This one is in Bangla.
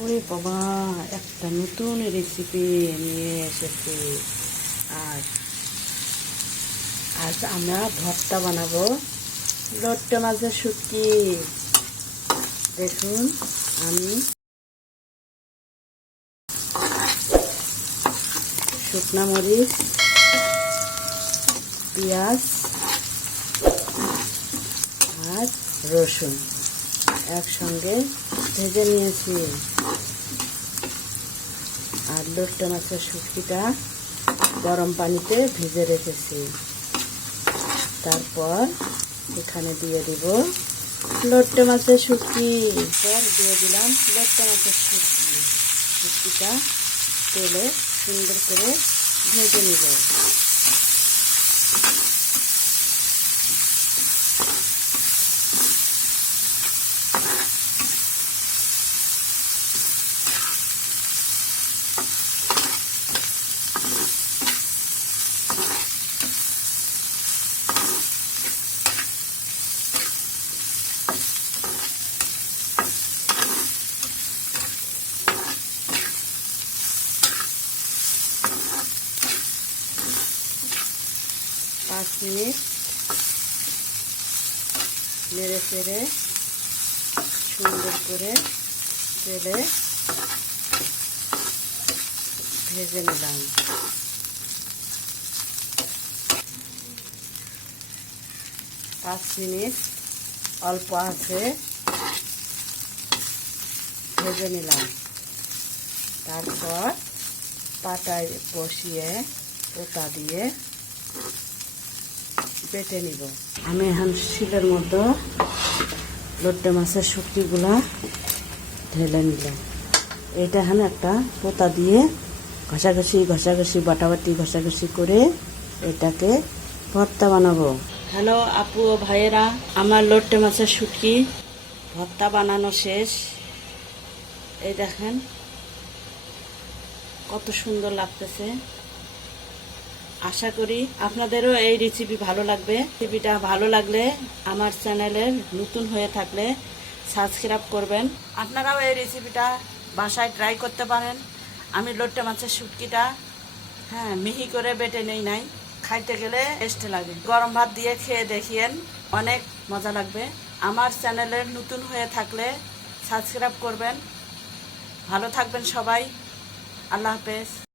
ওরে বাবা, একটা নতুন রেসিপি নিয়ে এসেছি। আর, আজ আমরা ভর্তা বানাবো। লট্টে মাছের শুটকি। দেখুন, আমি শুকনা মরিচ, পেঁয়াজ আর রসুন। একসঙ্গে ভেজে নিয়েছি। আর লোট্টা মাছের শুটকিটা গরম পানিতে ভেজে রেখেছি। তারপর এখানে দিয়ে দিব লোট্টে মাছের শুটকি। পর দিয়ে দিলাম লোট্টে মাছের শুটকি। শুটকিটা তেলে সুন্দর করে ভেজে নিব। পাঁচ মিনিট নেড়ে চেড়ে সুন্দর করে তেলে ভেজে নিলাম পাঁচ মিনিট অল্প আছে ভেজে নিলাম তারপর পাটায় বসিয়ে পোতা দিয়ে বেটে নিব। আমি এখন শিলের মধ্যে লোট্টে মাছের শুটকিগুলা ঢেলে নিলাম। এটা এখন একটা পোতা দিয়ে ঘষাঘষি ঘষাঘষি, বাটাবাটি, ঘষাঘষি করে এটাকে ভর্তা বানাবো। হ্যালো আপু ও ভাইয়েরা, আমার লোট্টে মাছের শুটকি ভর্তা বানানো শেষ। এই দেখেন, কত সুন্দর লাগতেছে। আশা করি আপনাদেরও এই রেসিপি ভালো লাগবে। রেসিপিটা ভালো লাগলে আমার চ্যানেলের নতুন হয়ে থাকলে সাবস্ক্রাইব করবেন। আপনারাও এই রেসিপিটা বাসায় ট্রাই করতে পারেন। আমি লোট্টে মাছের শুটকিটা হ্যাঁ মিহি করে বেটে নেই নাই। খাইতে গেলে টেস্ট লাগে। গরম ভাত দিয়ে খেয়ে দেখিয়েন, অনেক মজা লাগবে। আমার চ্যানেলের নতুন হয়ে থাকলে সাবস্ক্রাইব করবেন। ভালো থাকবেন সবাই। আল্লাহ হাফেজ।